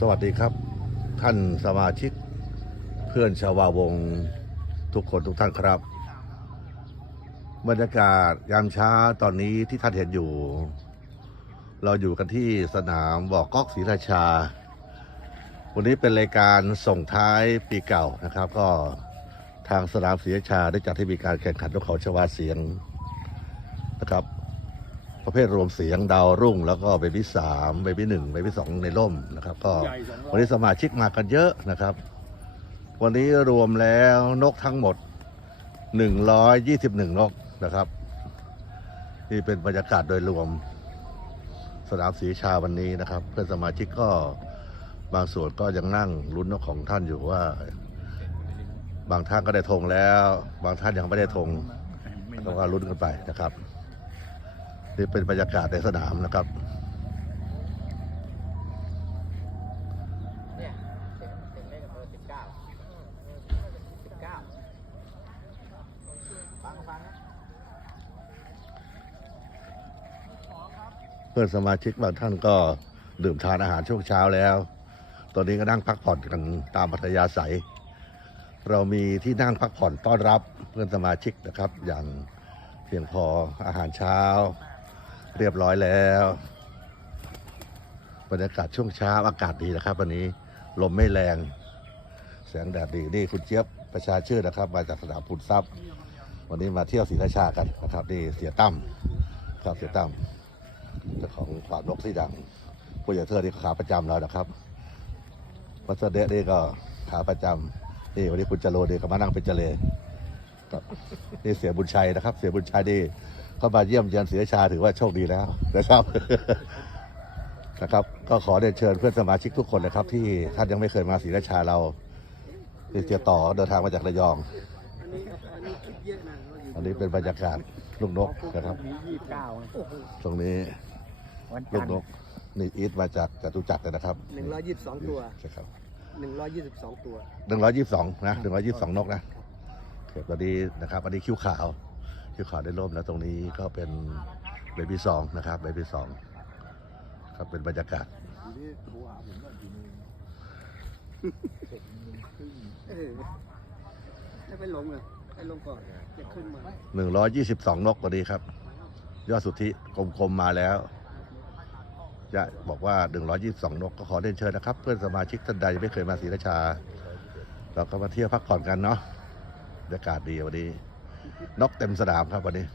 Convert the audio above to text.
สวัสดีครับท่านสมาชิกเพื่อนชาวาวงทุกคนทุกท่านครับบรรยากาศยามเช้าตอนนี้ที่ท่านเห็นอยู่เราอยู่กันที่สนามบ่อก๊อกศรีราชาวันนี้เป็นรายการส่งท้ายปีเก่านะครับก็ทางสนามศรีราชาได้จัดให้มีการแข่งขันนกเขาชวาเสียงนะครับประเภทรวมเสียงดาวรุ่งแล้วก็เบบี้3เบบี้1เบบี้2ในร่มนะครับก็วันนี้สมาชิกมากันเยอะนะครับวันนี้รวมแล้วนกทั้งหมด121นกนะครับนี่เป็นบรรยากาศโดยรวมสนามศรีราชาวันนี้นะครับเพื่อนสมาชิกก็บางส่วนก็ยังนั่งลุ้นนกของท่านอยู่ว่าบางท่านก็ได้ธงแล้วบางท่านยังไม่ได้ธงก็ว่าลุ้นกันไปนะครับนี่เป็นบรรยากาศในสนามนะครับเนี่ยเป็นเลขกับเบอร์19ฟังนะเพื่อนสมาชิกบางท่านก็ดื่มทานอาหารช่วงเช้าแล้วตอนนี้ก็นั่งพักผ่อนกันตามอัธยาศัยเรามีที่นั่งพักผ่อนต้อนรับเพื่อนสมาชิกนะครับอย่างเพียงพออาหารเช้าเรียบร้อยแล้วบรรยากาศช่วงเช้าอากาศดีนะครับวันนี้ลมไม่แรงแสงแดดดีนี่คุณเจี๊ยบประชาชื่นนะครับมาจากสนามพุนทรัพย์วันนี้มาเที่ยวศรีราชากันนะครับนี่เสียตั้มครับเสียตั้มเจ้าของฟาร์มนกสีดังผู้ใหญ่เธอที่ขาประจำเรานะครับวัสเดะนี่ก็ขาประจำนี่วันนี้คุณจโรนี่ก็มานั่งเป็นเจเลครับนี่เสียบุญชัยนะครับเสียบุญชัยนี่เข้ามาเยี่ยมเยียนศรีราชาถือว่าโชคดีแล้วนะครับ นะครับก็ขอเรียนเชิญเพื่อนสมาชิกทุกคนนะครับที่ท่านยังไม่เคยมาศรีราชาเราเจียต่อเดินทางมาจากระยองอันนี้เป็นบรรยากาศลูกนกนะครับตรงนี้ลูกนกนี่อีทมาจากจตุจักรเลยนะครับ122 ตัว ใช่ครับ122 ตัว122นะ122นกนะตอนนี้นะครับอันนี้คิ้วขาวได้ร่มแล้วตรงนี้ก็เป็นเบบี้2นะครับเบบี้2ครับเป็นบรรยากาศให้ไปลงเลยให้ลงก่อนจะขึ้นมา122นกวันนี้ครับยอดสุทธิกลมๆมาแล้วจะบอกว่า122นกก็ขอเรียนเชิญนะครับเพื่อนสมาชิกท่านใดยังไม่เคยมาศรีราชาเราก็มาเที่ยวพักผ่อนกันเนาะบรรยากาศดีวันนี้นกเต็มสนามครับวันนี้